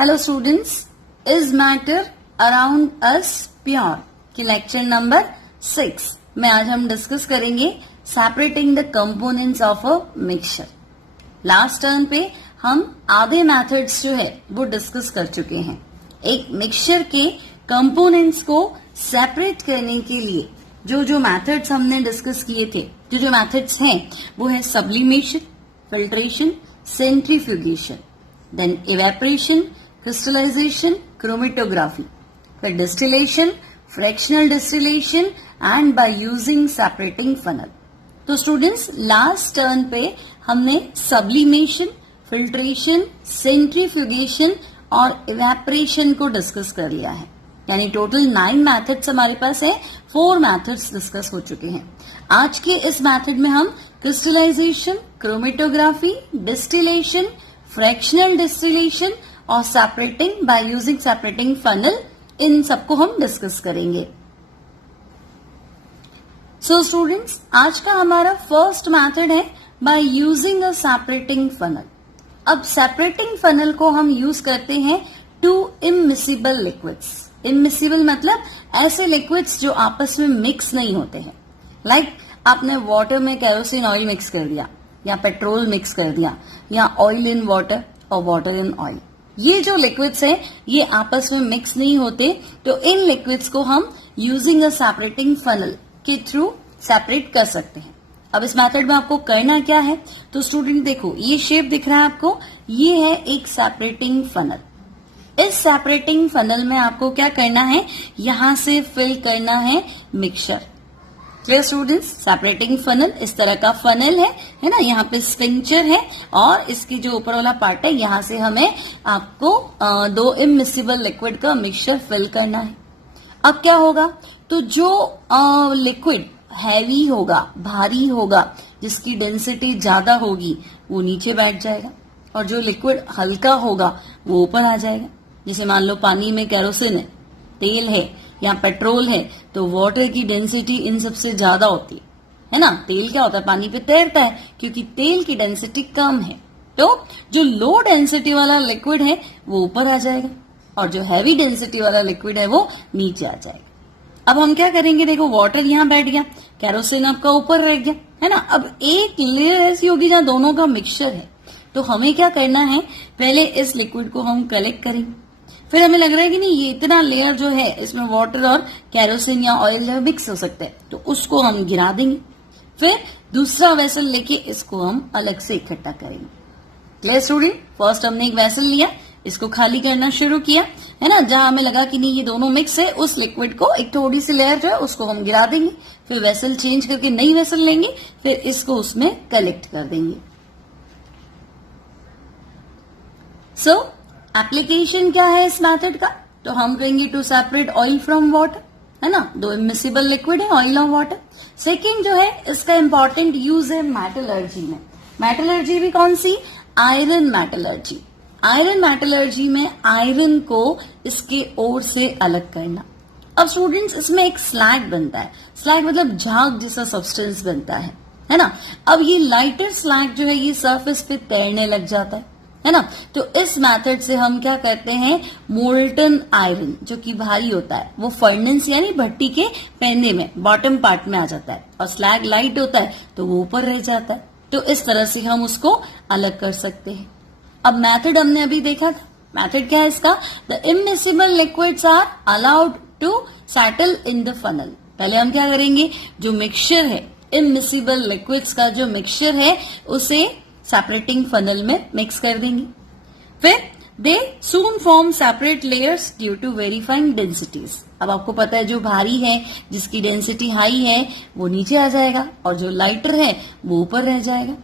Hello students, is matter around us pure की lecture number 6 में आज हम डिस्कस करेंगे separating the components of a mixture. Last turn पे हम आधे मेथड्स जो है वो डिस्कस कर चुके हैं। एक मिक्सचर के कंपोनेंट्स को सेपरेट करने के लिए जो जो मेथड्स हमने डिस्कस किए थे, जो मेथड्स हैं वो है sublimation, filtration, centrifugation, then evaporation, crystallization, chromatography, the distillation, fractional distillation and by using separating funnel। तो स्टूडेंट्स लास्ट टर्न पे हमने सब्लिमेशन, फिल्ट्रेशन, सेंट्रीफ्यूगेशन और इवेपोरेशन को डिस्कस कर लिया है। यानी टोटल 9 मेथड्स हमारे पास है, 4 मेथड्स डिस्कस हो चुके हैं। आज के इस मेथड में हम crystallisation, chromatography, distillation, fractional distillation और separating by using separating funnel, इन सबको हम डिस्कस करेंगे। सो स्टूडेंट्स, आज का हमारा फर्स्ट मेथड है by using a separating funnel. अब सेपरेटिंग फनल को हम यूज करते हैं टू इमिसिबल लिक्विड्स। इमिसिबल मतलब ऐसे लिक्विड्स जो आपस में मिक्स नहीं होते हैं। लाइक आपने वाटर में केरोसिन ऑयल मिक्स कर दिया या पेट्रोल मिक्स कर दिया या ऑयल इन वाटर और वाटर इन ऑयल। ये जो लिक्विड्स हैं ये आपस में मिक्स नहीं होते, तो इन लिक्विड्स को हम यूजिंग अ सेपरेटिंग फनल के थ्रू सेपरेट कर सकते हैं। अब इस मेथड में आपको करना क्या है, तो स्टूडेंट देखो ये शेप दिख रहा है आपको, ये है एक सेपरेटिंग फनल। इस सेपरेटिंग फनल में आपको क्या करना है, यहां से फिल करना है mixture. Clear students, separating funnel इस तरह का फनल है ना, यहाँ पे स्पिंचर है और इसकी जो ऊपर वाला पार्ट है यहां से हमें आपको 2 इमिसिबल लिक्विड का मिक्सचर फिल करना है। अब क्या होगा, तो जो लिक्विड हैवी होगा, भारी होगा, जिसकी डेंसिटी ज्यादा होगी वो नीचे बैठ जाएगा और जो लिक्विड हल्का होगा वो ऊपर आ जाएगा। जैसे मान लो पानी में केरोसिन है, तेल है या पेट्रोल है, तो वाटर की डेंसिटी इन सबसे ज्यादा होती है ना। तेल क्या होता है, पानी पे तैरता है क्योंकि तेल की डेंसिटी कम है। तो जो लो डेंसिटी वाला लिक्विड है वो ऊपर आ जाएगा और जो हैवी डेंसिटी वाला लिक्विड है वो नीचे आ जाएगा। अब हम क्या करेंगे, देखो वाटर यहाँ बैठ गया, केरोसिन आपका ऊपर रह गया है ना। अब एक लेयर ऐसी होगी जहां दोनों का मिक्सचर है, तो हमें क्या करना है, पहले इस लिक्विड को हम कलेक्ट करेंगे। फिर हमें लग रहा है कि नहीं ये इतना लेयर जो है इसमें वाटर और केरोसिन या ऑयल जो मिक्स हो सकता है, तो उसको हम गिरा देंगे। फिर दूसरा वेसल लेके इसको हम अलग से इकट्ठा करेंगे। क्लियर स्टूडेंट, फर्स्ट हमने एक वेसल लिया, इसको खाली करना शुरू किया है ना। जहां हमें लगा कि नहीं ये दोनों मिक्स है, उस लिक्विड को एक थोड़ी सी लेयर जो है उसको हम गिरा देंगे। फिर वेसल चेंज करके नई वेसल लेंगे, फिर इसको उसमें कलेक्ट कर देंगे। सो एप्लीकेशन क्या है इस मेथड का, तो हम कहेंगे to separate oil from water, है ना। 2 इमिसिबल लिक्विड है, ऑयल और वाटर। सेकेंड जो है इसका इंपॉर्टेंट यूज है मेटलर्जी में। मेटलर्जी भी कौन सी, आयरन मेटलर्जी। आयरन मेटलर्जी में आयरन को इसके ओर से अलग करना। अब स्टूडेंट्स इसमें एक स्लैग बनता है, स्लैग मतलब झाग जैसा सब्सटेंस बनता है ना। अब ये लाइटर स्लैग जो है ये सरफेस पे तैरने लग जाता है ना। तो इस मेथड से हम क्या करते हैं, मोल्टन आयरन जो कि भारी होता है वो फर्नेस यानी भट्टी के पैने में बॉटम पार्ट में आ जाता है और स्लैग लाइट होता है तो वो ऊपर रह जाता है। तो इस तरह से हम उसको अलग कर सकते हैं। अब मेथड हमने अभी देखा था, मेथड क्या है इसका, the immiscible liquids are allowed to settle in the funnel. पहले हम क्या करेंगे, जो मिक्सचर है, इमिसिबल लिक्विड्स का जो मिक्सचर है उसे सेपरेटिंग फनल में मिक्स कर देंगे। फिर they soon form separate layers due to verifying densities. अब आपको पता है जो भारी है, जिसकी डेंसिटी हाई है वो नीचे आ जाएगा और जो लाइटर है वो ऊपर रह जाएगा।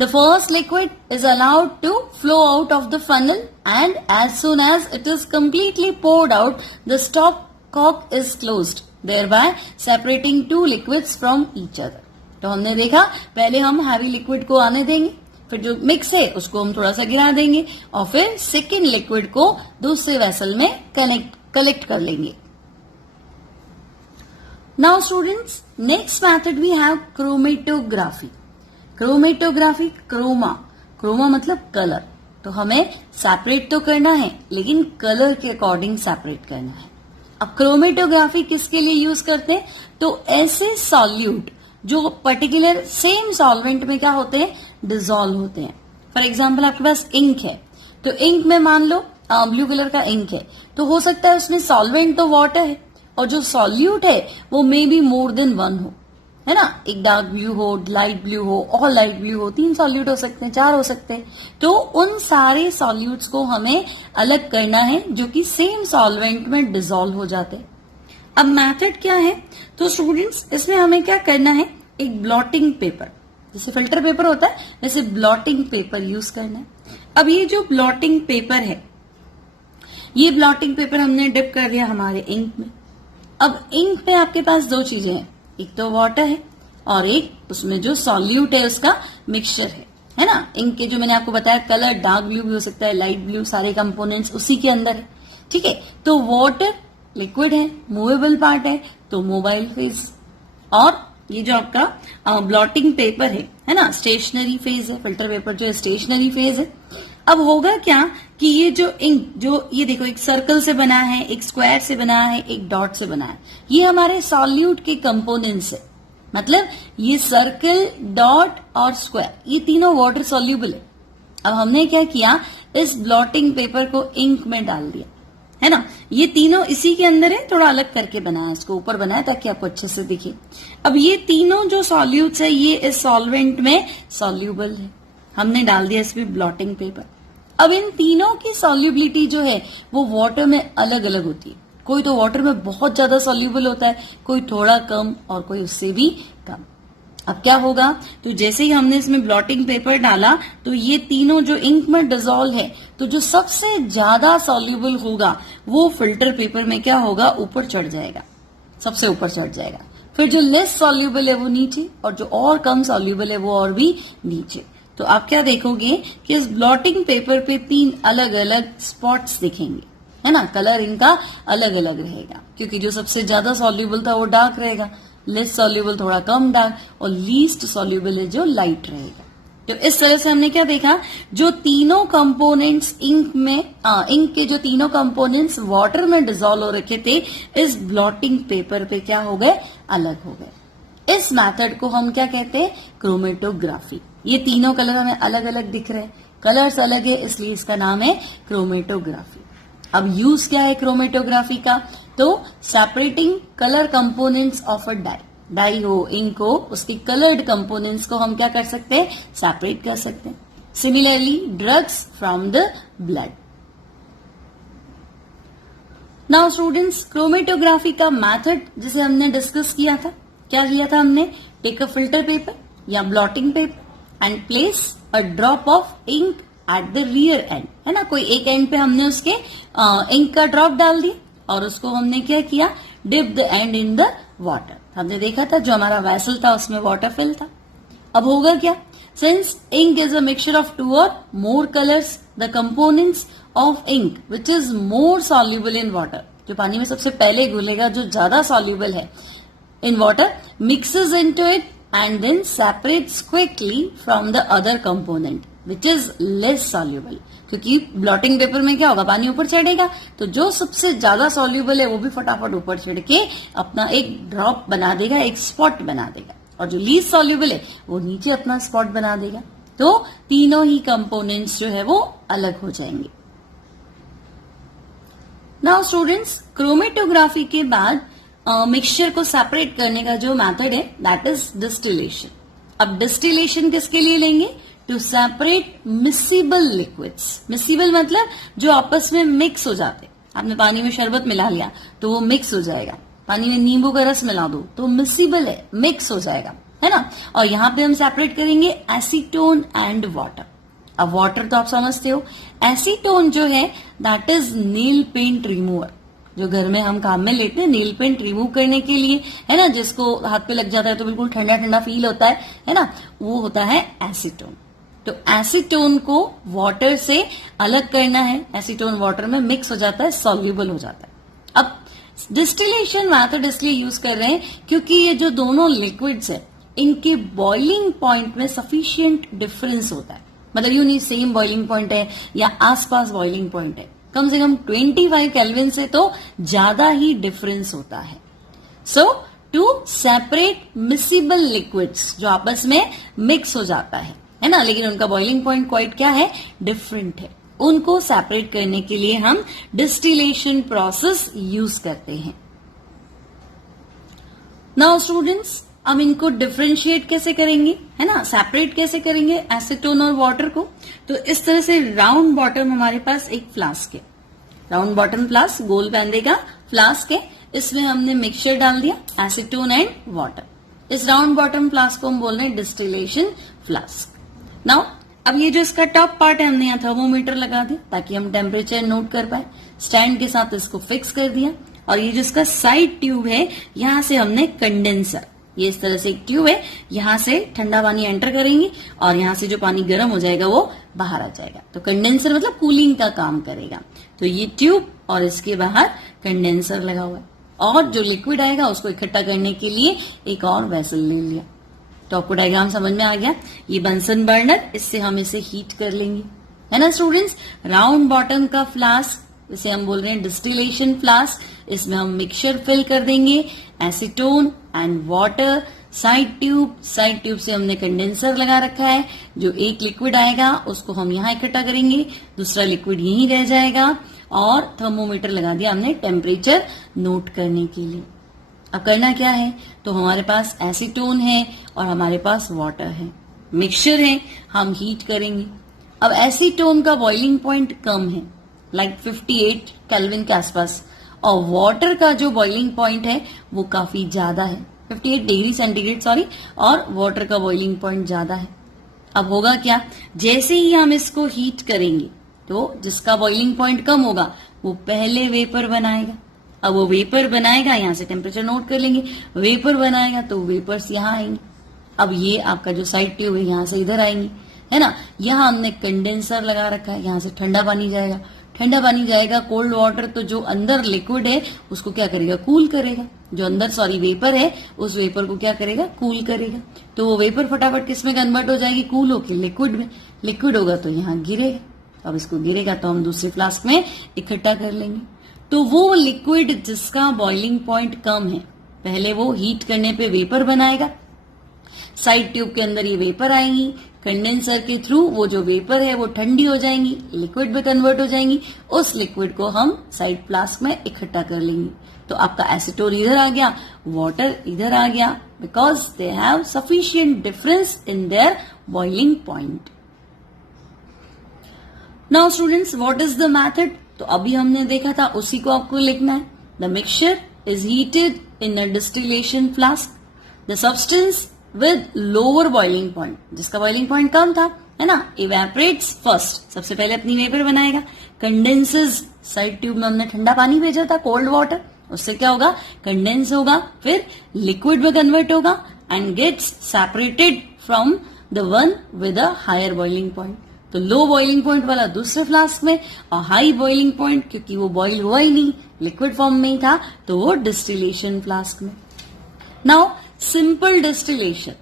The first liquid is allowed to flow out of the funnel and as soon as it is completely poured out the stop cock is closed, thereby separating 2 liquids from each other. तो हमने देखा पहले हम heavy liquid को आने देंगे, फिर जो मिक्स है उसको हम थोड़ा सा गिरा देंगे और फिर सेकेंड लिक्विड को दूसरे वेसल में कलेक्ट कर लेंगे। Now students, next method we have chromatography. Chromatography, chroma मतलब कलर, तो हमें सेपरेट तो करना है, लेकिन कलर के अकॉर्डिंग सेपरेट करना है। अब क्रोमेटोग्राफी किसके लिए यूज करते हैं? तो ऐसे सॉल्यूट जो पर्टिकुलर सेम सॉल्वेंट में क्या होते हैं, डिसॉल्व होते हैं। फॉर एग्जाम्पल आपके पास इंक है, तो इंक में मान लो ब्लू कलर का इंक है, तो हो सकता है उसमें सॉल्वेंट तो वाटर है और जो सॉल्यूट है वो may be more than one हो, है ना। एक डार्क ब्लू हो, लाइट ब्लू हो और लाइट ब्लू हो, 3 सॉल्यूट हो सकते हैं, 4 हो सकते हैं। तो उन सारे सॉल्यूट्स को हमें अलग करना है जो कि सेम सॉल्वेंट में डिसॉल्व हो जाते हैं। अब मेथड क्या है? तो स्टूडेंट्स इसमें हमें क्या करना है, एक ब्लॉटिंग पेपर, जैसे फिल्टर पेपर होता है वैसे ब्लॉटिंग पेपर यूज करना है। अब ये जो ब्लॉटिंग पेपर है, ये ब्लॉटिंग पेपर हमने डिप कर लिया हमारे इंक में। अब इंक में आपके पास 2 चीजें हैं, एक तो वाटर है और एक उसमें जो सॉल्यूट है उसका मिक्सचर है ना। इंक के जो मैंने आपको बताया कलर डार्क ब्लू भी हो सकता है, लाइट ब्लू, सारे कंपोनेंट्स उसी के अंदर है, ठीक है। तो वाटर लिक्विड है, मूवेबल पार्ट है, तो मोबाइल फेज, और ये जो आपका ब्लॉटिंग पेपर है ना, स्टेशनरी फेज है। फिल्टर पेपर जो है स्टेशनरी फेज है। अब होगा क्या कि ये जो इंक, जो ये देखो एक सर्कल से बना है, एक स्क्वायर से बना है, एक डॉट से बना है, ये हमारे सॉल्यूट के कंपोनेंट्स है। मतलब ये सर्कल, डॉट और स्क्वायर, ये तीनों वाटर सॉल्यूबल है। अब हमने क्या किया, इस ब्लॉटिंग पेपर को इंक में डाल दिया, है ना। ये तीनों इसी के अंदर है, थोड़ा अलग करके बनाया, इसको ऊपर बनाया ताकि आपको अच्छे से दिखे। अब ये तीनों जो सॉल्यूट्स है ये इस सॉल्वेंट में सॉल्यूबल है, हमने डाल दिया इसमें ब्लॉटिंग पेपर। अब इन तीनों की सॉल्युबिलिटी जो है वो वाटर में अलग अलग होती है। कोई तो वाटर में बहुत ज्यादा सॉल्यूबल होता है, कोई थोड़ा कम और कोई उससे भी कम। अब क्या होगा, तो जैसे ही हमने इसमें ब्लॉटिंग पेपर डाला तो ये तीनों जो इंक में डिसॉल्व है, तो जो सबसे ज्यादा सॉल्यूबल होगा वो फिल्टर पेपर में क्या होगा, ऊपर चढ़ जाएगा, सबसे ऊपर चढ़ जाएगा। फिर जो लेस सॉल्यूबल है वो नीचे, और जो और कम सॉल्यूबल है वो और भी नीचे। तो आप क्या देखोगे कि इस ब्लॉटिंग पेपर पे 3 अलग अलग स्पॉट्स दिखेंगे, है ना। कलर इनका अलग अलग रहेगा, क्योंकि जो सबसे ज्यादा सॉल्यूबल था वो डार्क रहेगा, लेस सॉल्यूबल थोड़ा कम डार्क, और लीस्ट सॉल्यूबल है जो लाइट रहेगा। तो इस तरह से हमने क्या देखा, जो तीनों कंपोनेंट्स इंक में, इंक के जो तीनों कंपोनेंट्स वाटर में डिसॉल्व हो रखे थे, इस ब्लॉटिंग पेपर पे क्या हो गए, अलग हो गए। इस मेथड को हम क्या कहते हैं, क्रोमेटोग्राफी। ये तीनों कलर हमें अलग अलग दिख रहे हैं, कलर्स अलग है, इसलिए इसका नाम है क्रोमेटोग्राफी। अब यूज क्या है क्रोमेटोग्राफी का, तो separating colour components of a dye, dye हो, इंक हो, उसकी कलर्ड कंपोनेंट्स को हम क्या कर सकते हैं, सेपरेट कर सकते हैं। Similarly drugs from the blood. Now students, chromatography का मेथड जिसे हमने डिस्कस किया था, क्या किया था हमने, टेक अ फिल्टर पेपर या blotting paper and place a drop of ink at the rear end, है ना। कोई एक एंड पे हमने उसके इंक का ड्रॉप डाल दिया और उसको हमने क्या किया, dip the end in the water. हमने देखा था जो हमारा वैसल था उसमें वाटर फिल था। अब होगा क्या, since ink is a mixture of 2 or more colours, the components of ink which is more soluble in water, जो पानी में सबसे पहले घुलेगा, जो ज्यादा सॉल्यूबल है in water, mixes into it and then separates quickly from the other component which is less soluble। क्योंकि blotting paper में क्या होगा, पानी ऊपर चढ़ेगा, तो जो सबसे ज्यादा सॉल्यूबल है वो भी फटाफट ऊपर चढ़ के अपना एक ड्रॉप बना देगा, एक स्पॉट बना देगा, और जो लीस्ट सॉल्यूबल है वो नीचे अपना स्पॉट बना देगा। तो तीनों ही कंपोनेंट्स जो है वो अलग हो जाएंगे। नाउ स्टूडेंट्स, क्रोमेटोग्राफी के बाद मिक्सचर को सेपरेट करने का जो मेथड है दैट इज डिस्टिलेशन। अब डिस्टिलेशन किसके लिए लेंगे, to separate miscible liquids. Miscible मतलब जो आपस में मिक्स हो जाते, आपने पानी में शरबत मिला लिया तो वो मिक्स हो जाएगा, पानी में नींबू का रस मिला दो तो मिसिबल है, मिक्स हो जाएगा, है ना। और यहाँ पे हम सेपरेट करेंगे एसीटोन एंड वाटर। अब वाटर तो आप समझते हो, एसीटोन जो है that is nail paint remover, जो घर में हम काम में लेते हैं नील पेंट रिमूव करने के लिए, है ना, जिसको हाथ पे लग जाता है तो बिल्कुल ठंडा ठंडा फील होता है ना, वो होता है एसीटोन। तो एसीटोन को वाटर से अलग करना है, एसीटोन वाटर में मिक्स हो जाता है, सॉल्यूबल हो जाता है। अब डिस्टिलेशन मेथड इसलिए यूज कर रहे हैं क्योंकि ये जो दोनों लिक्विड्स है इनके बॉइलिंग पॉइंट में सफिशिएंट डिफरेंस होता है। मतलब यूं नहीं सेम बॉइलिंग पॉइंट है या आसपास बॉइलिंग पॉइंट है, कम से कम 25 केल्विन से तो ज्यादा ही डिफरेंस होता है। सो टू सेपरेट मिसिबल लिक्विड्स, जो आपस में मिक्स हो जाता है ना, लेकिन उनका बॉइलिंग पॉइंट क्वाइट क्या है, डिफरेंट है, उनको सेपरेट करने के लिए हम डिस्टिलेशन प्रोसेस यूज करते हैं। नाउ स्टूडेंट्स, अब इनको डिफरेंशिएट कैसे करेंगे, है ना, सेपरेट कैसे करेंगे एसीटोन और वाटर को। तो इस तरह से राउंड बॉटम हमारे पास एक फ्लास्क है, राउंड बॉटम फ्लास्क, गोल पैंदे का फ्लास्क है, इसमें हमने मिक्सचर डाल दिया एसीटोन एंड वाटर। इस राउंड बॉटम फ्लास्क को हम बोल रहे हैं डिस्टिलेशन फ्लास्क। नाउ अब ये जो इसका टॉप पार्ट है, हमने यहाँ थर्मोमीटर लगा दिया ताकि हम टेम्परेचर नोट कर पाए, स्टैंड के साथ इसको फिक्स कर दिया। और ये जो इसका साइड ट्यूब है, यहां से हमने कंडेंसर, ये इस तरह से एक ट्यूब है, यहां से ठंडा पानी एंटर करेंगे और यहां से जो पानी गर्म हो जाएगा वो बाहर आ जाएगा। तो कंडेंसर मतलब कूलिंग का काम करेगा। तो ये ट्यूब और इसके बाहर कंडेंसर लगा हुआ है, और जो लिक्विड आएगा उसको इकट्ठा करने के लिए एक और वेसल ले लिया। तो आपको डायग्राम समझ में आ गया, ये बंसन बर्नर, इससे हम इसे हीट कर लेंगे, है ना स्टूडेंट्स। राउंड बॉटम का फ्लास्क, इसे हम बोल रहे हैं डिस्टिलेशन फ्लास्क, इसमें हम मिक्सचर फिल कर देंगे acetone and water. Side tube से हमने कंडेंसर लगा रखा है, जो एक लिक्विड आएगा उसको हम यहाँ इकट्ठा करेंगे, दूसरा लिक्विड यहीं रह जाएगा, और थर्मोमीटर लगा दिया हमने टेम्परेचर नोट करने के लिए। अब करना क्या है, तो हमारे पास एसीटोन है और हमारे पास वाटर है, मिक्सचर है, हम हीट करेंगे। अब एसीटोन का बॉइलिंग पॉइंट कम है, लाइक 58 केल्विन के आसपास, और वाटर का जो बॉइलिंग पॉइंट है वो काफी ज्यादा है, 58 डिग्री सेंटीग्रेड सॉरी, और वाटर का बॉइलिंग पॉइंट ज्यादा है। अब होगा क्या, जैसे ही हम इसको हीट करेंगे तो जिसका बॉइलिंग पॉइंट कम होगा वो पहले वेपर बनाएगा। अब वो वेपर बनाएगा, यहां से टेम्परेचर नोट कर लेंगे, वेपर बनाएगा तो वेपर्स यहां आएंगे। अब ये आपका जो साइड ट्यूब है यहां से इधर आएंगे, है ना। यहां हमने कंडेंसर लगा रखा है, यहां से ठंडा पानी जाएगा, ठंडा पानी जाएगा, कोल्ड वाटर तो जो अंदर लिक्विड है उसको क्या करेगा, कूल करेगा, जो अंदर वेपर है उस वेपर को क्या करेगा, कूल करेगा। तो वो वेपर फटाफट किसमें कन्वर्ट हो जाएगी, कूल होकर लिक्विड में, लिक्विड होगा तो यहाँ गिरेगा, अब इसको गिरेगा तो हम दूसरे फ्लास्क में इकट्ठा कर लेंगे। तो वो लिक्विड जिसका बॉइलिंग पॉइंट कम है, पहले वो हीट करने पे वेपर बनाएगा, साइड ट्यूब के अंदर ये वेपर आएंगी, कंडेंसर के थ्रू वो जो वेपर है वो ठंडी हो जाएंगी, लिक्विड में कन्वर्ट हो जाएंगी, उस लिक्विड को हम साइड फ्लास्क में इकट्ठा कर लेंगे। तो आपका एसीटोन इधर आ गया, वाटर इधर आ गया, because they have sufficient difference in their boiling point. Now students, what is the method, तो अभी हमने देखा था उसी को आपको लिखना है। The mixture is heated in a distillation flask, the substance with lower boiling point, जिसका बॉइलिंग पॉइंट कम था, है ना, इवेपोरेट्स फर्स्ट, सबसे पहले अपनी वेपर बनाएगा, कंडेंसेस, साइड ट्यूब में हमने ठंडा पानी भेजा था, कोल्ड वाटर, उससे क्या होगा, कंडेंस होगा, फिर लिक्विड में कन्वर्ट होगा and gets separated from the one with a higher boiling point. तो लो बॉइलिंग पॉइंट वाला दूसरे फ्लास्क में, और हाई बॉइलिंग पॉइंट क्योंकि वो बॉइल हुआ ही नहीं, लिक्विड फॉर्म में ही था, तो वो डिस्टिलेशन फ्लास्क में। Now simple distillation.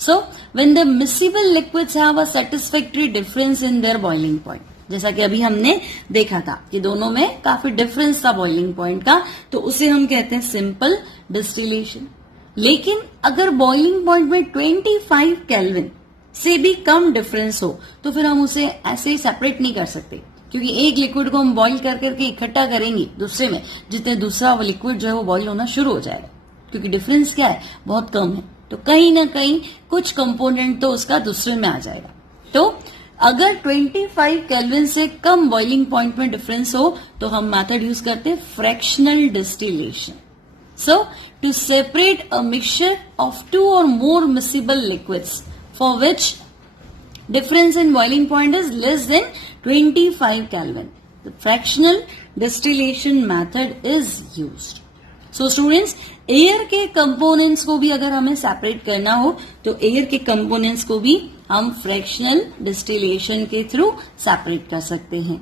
So when the miscible liquids have a satisfactory difference in their boiling point, जैसा कि अभी हमने देखा था कि दोनों में काफी डिफरेंस था बॉइलिंग पॉइंट का, तो उसे हम कहते हैं सिंपल डिस्टिलेशन। लेकिन अगर बॉइलिंग पॉइंट में 25 केल्विन से भी कम डिफरेंस हो तो फिर हम उसे ऐसे ही सेपरेट नहीं कर सकते, क्योंकि एक लिक्विड को हम बॉइल कर करके इकट्ठा करेंगे दूसरे में, जितने दूसरा लिक्विड जो है वो बॉइल होना शुरू हो जाएगा, क्योंकि डिफरेंस क्या है, बहुत कम है, तो कहीं ना कहीं कुछ कंपोनेंट तो उसका दूसरे में आ जाएगा। तो अगर 25 केल्विन से कम बॉइलिंग पॉइंट में डिफरेंस हो तो हम मेथड यूज करते हैं fractional distillation. So to separate a mixture of 2 or more miscible liquids for which difference in boiling point is less than 25 Kelvin, the fractional distillation method is used. So students, air के components को भी अगर हमें separate करना हो तो air के components को भी हम फ्रैक्शनल डिस्टिलेशन के थ्रू सेपरेट कर सकते हैं।